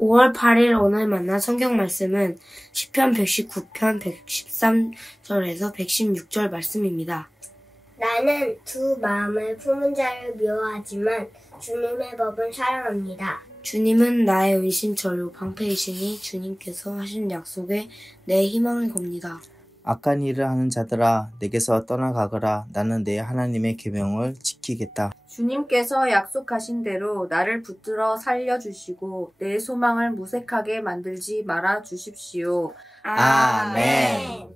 5월 8일 오늘 만난 성경 말씀은 시편 119편 113절에서 116절 말씀입니다. 나는 두 마음을 품은 자를 미워하지만 주님의 법은 사랑합니다. 주님은 나의 은신처요 방패이시니 주님께서 하신 약속에 내 희망을 겁니다. 악한 일을 하는 자들아 내게서 떠나가거라. 나는 내 하나님의 계명을 지키겠다. 주님께서 약속하신 대로 나를 붙들어 살려주시고 내 소망을 무색하게 만들지 말아 주십시오. 아멘.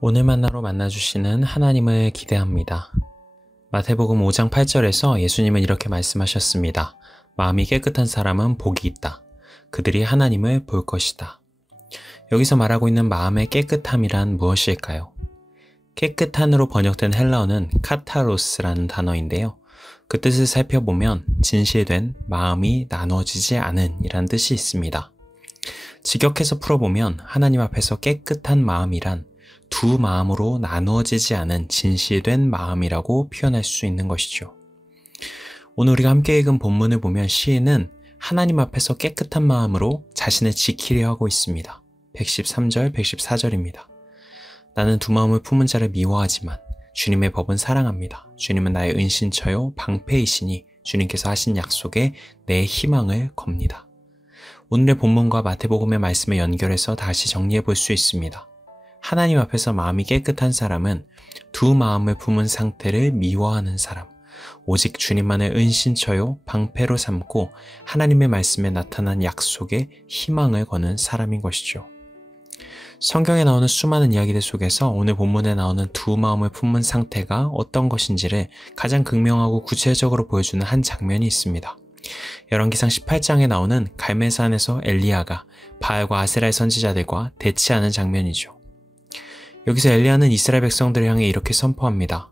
오늘 만나로 만나주시는 하나님을 기대합니다. 마태복음 5장 8절에서 예수님은 이렇게 말씀하셨습니다. 마음이 깨끗한 사람은 복이 있다. 그들이 하나님을 볼 것이다. 여기서 말하고 있는 마음의 깨끗함이란 무엇일까요? 깨끗한으로 번역된 헬라어는 카타로스라는 단어인데요. 그 뜻을 살펴보면 진실된 마음이 나눠지지 않은 이란 뜻이 있습니다. 직역해서 풀어보면 하나님 앞에서 깨끗한 마음이란 두 마음으로 나누어지지 않은 진실된 마음이라고 표현할 수 있는 것이죠. 오늘 우리가 함께 읽은 본문을 보면 시인은 하나님 앞에서 깨끗한 마음으로 자신을 지키려 하고 있습니다. 113절, 114절입니다. 나는 두 마음을 품은 자를 미워하지만 주님의 법은 사랑합니다. 주님은 나의 은신처요 방패이시니 주님께서 하신 약속에 내 희망을 겁니다. 오늘의 본문과 마태복음의 말씀을 연결해서 다시 정리해 볼 수 있습니다. 하나님 앞에서 마음이 깨끗한 사람은 두 마음을 품은 상태를 미워하는 사람, 오직 주님만의 은신처요 방패로 삼고 하나님의 말씀에 나타난 약속에 희망을 거는 사람인 것이죠. 성경에 나오는 수많은 이야기들 속에서 오늘 본문에 나오는 두 마음을 품은 상태가 어떤 것인지를 가장 극명하고 구체적으로 보여주는 한 장면이 있습니다. 열왕기상 18장에 나오는 갈멜산에서 엘리야가 바알과 아세라의 선지자들과 대치하는 장면이죠. 여기서 엘리야는 이스라엘 백성들을 향해 이렇게 선포합니다.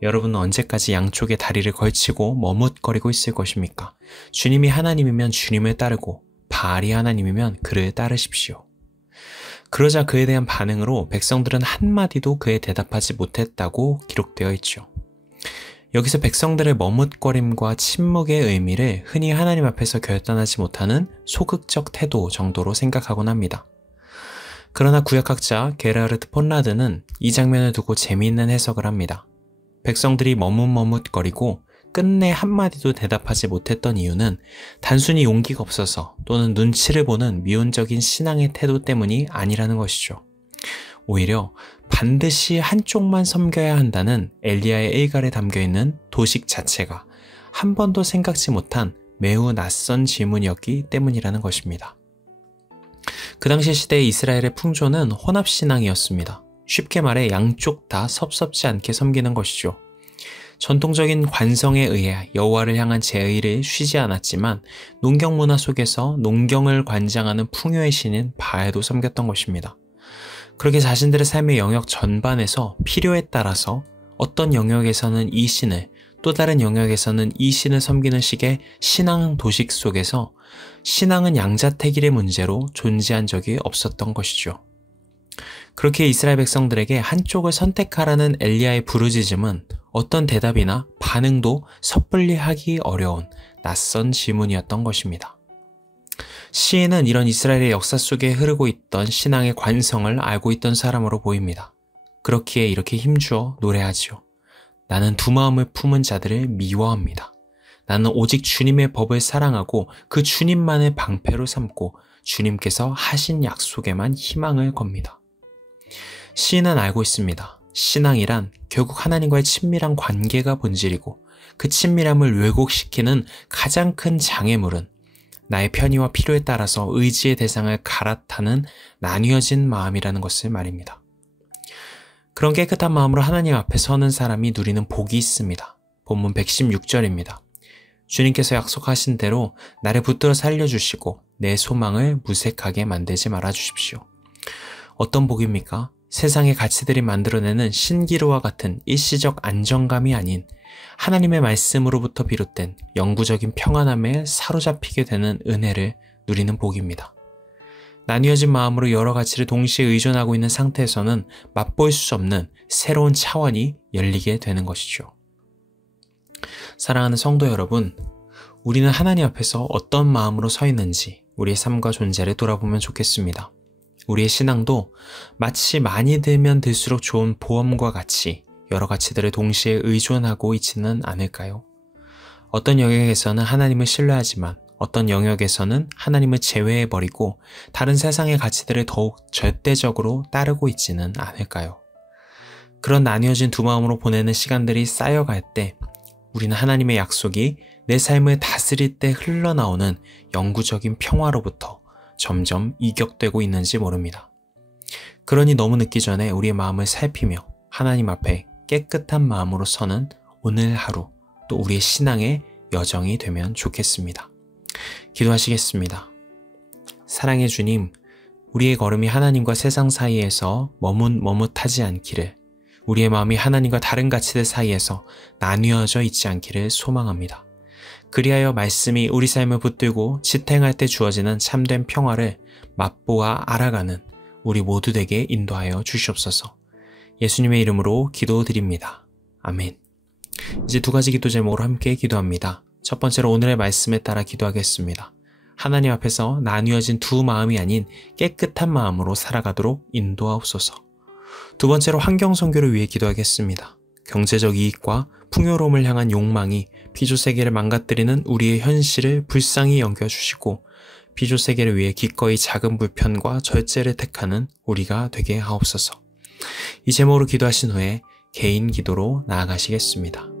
여러분은 언제까지 양쪽에 다리를 걸치고 머뭇거리고 있을 것입니까? 주님이 하나님이면 주님을 따르고 바알이 하나님이면 그를 따르십시오. 그러자 그에 대한 반응으로 백성들은 한마디도 그에 대답하지 못했다고 기록되어 있죠. 여기서 백성들의 머뭇거림과 침묵의 의미를 흔히 하나님 앞에서 결단하지 못하는 소극적 태도 정도로 생각하곤 합니다. 그러나 구약학자 게르하르트 폰라드는 이 장면을 두고 재미있는 해석을 합니다. 백성들이 머뭇머뭇거리고 끝내 한마디도 대답하지 못했던 이유는 단순히 용기가 없어서 또는 눈치를 보는 미온적인 신앙의 태도 때문이 아니라는 것이죠. 오히려 반드시 한쪽만 섬겨야 한다는 엘리야의 일갈에 담겨있는 도식 자체가 한 번도 생각지 못한 매우 낯선 질문이었기 때문이라는 것입니다. 그 당시 시대의 이스라엘의 풍조는 혼합신앙이었습니다. 쉽게 말해 양쪽 다 섭섭지 않게 섬기는 것이죠. 전통적인 관성에 의해 여호와를 향한 제의를 쉬지 않았지만 농경 문화 속에서 농경을 관장하는 풍요의 신인 바알도 섬겼던 것입니다. 그렇게 자신들의 삶의 영역 전반에서 필요에 따라서 어떤 영역에서는 이 신을 또 다른 영역에서는 이 신을 섬기는 식의 신앙 도식 속에서 신앙은 양자택일의 문제로 존재한 적이 없었던 것이죠. 그렇게 이스라엘 백성들에게 한쪽을 선택하라는 엘리야의 부르짖음은 어떤 대답이나 반응도 섣불리 하기 어려운 낯선 질문이었던 것입니다. 시인은 이런 이스라엘의 역사 속에 흐르고 있던 신앙의 관성을 알고 있던 사람으로 보입니다. 그렇기에 이렇게 힘주어 노래하지요. 나는 두 마음을 품은 자들을 미워합니다. 나는 오직 주님의 법을 사랑하고 그 주님만을 방패로 삼고 주님께서 하신 약속에만 희망을 겁니다. 시인은 알고 있습니다. 신앙이란 결국 하나님과의 친밀한 관계가 본질이고 그 친밀함을 왜곡시키는 가장 큰 장애물은 나의 편의와 필요에 따라서 의지의 대상을 갈아타는 나뉘어진 마음이라는 것을 말입니다. 그런 깨끗한 마음으로 하나님 앞에 서는 사람이 누리는 복이 있습니다. 본문 116절입니다. 주님께서 약속하신 대로 나를 붙들어 살려주시고 내 소망을 무색하게 만들지 말아주십시오. 어떤 복입니까? 세상의 가치들이 만들어내는 신기루와 같은 일시적 안정감이 아닌 하나님의 말씀으로부터 비롯된 영구적인 평안함에 사로잡히게 되는 은혜를 누리는 복입니다. 나뉘어진 마음으로 여러 가치를 동시에 의존하고 있는 상태에서는 맛볼 수 없는 새로운 차원이 열리게 되는 것이죠. 사랑하는 성도 여러분, 우리는 하나님 앞에서 어떤 마음으로 서 있는지 우리의 삶과 존재를 돌아보면 좋겠습니다. 우리의 신앙도 마치 많이 들면 들수록 좋은 보험과 같이 여러 가치들을 동시에 의존하고 있지는 않을까요? 어떤 영역에서는 하나님을 신뢰하지만 어떤 영역에서는 하나님을 제외해버리고 다른 세상의 가치들을 더욱 절대적으로 따르고 있지는 않을까요? 그런 나뉘어진 두 마음으로 보내는 시간들이 쌓여갈 때 우리는 하나님의 약속이 내 삶을 다스릴 때 흘러나오는 영구적인 평화로부터 점점 이격되고 있는지 모릅니다. 그러니 너무 늦기 전에 우리의 마음을 살피며 하나님 앞에 깨끗한 마음으로 서는 오늘 하루, 또 우리의 신앙의 여정이 되면 좋겠습니다. 기도하시겠습니다. 사랑의 주님, 우리의 걸음이 하나님과 세상 사이에서 머뭇머뭇하지 않기를, 우리의 마음이 하나님과 다른 가치들 사이에서 나뉘어져 있지 않기를 소망합니다. 그리하여 말씀이 우리 삶을 붙들고 지탱할 때 주어지는 참된 평화를 맛보아 알아가는 우리 모두 되게 인도하여 주시옵소서. 예수님의 이름으로 기도드립니다. 아멘. 이제 두 가지 기도 제목으로 함께 기도합니다. 첫 번째로 오늘의 말씀에 따라 기도하겠습니다. 하나님 앞에서 나뉘어진 두 마음이 아닌 깨끗한 마음으로 살아가도록 인도하옵소서. 두 번째로 환경 선교를 위해 기도하겠습니다. 경제적 이익과 풍요로움을 향한 욕망이 피조세계를 망가뜨리는 우리의 현실을 불쌍히 여겨주시고 피조세계를 위해 기꺼이 작은 불편과 절제를 택하는 우리가 되게 하옵소서. 이 제목으로 기도하신 후에 개인 기도로 나아가시겠습니다.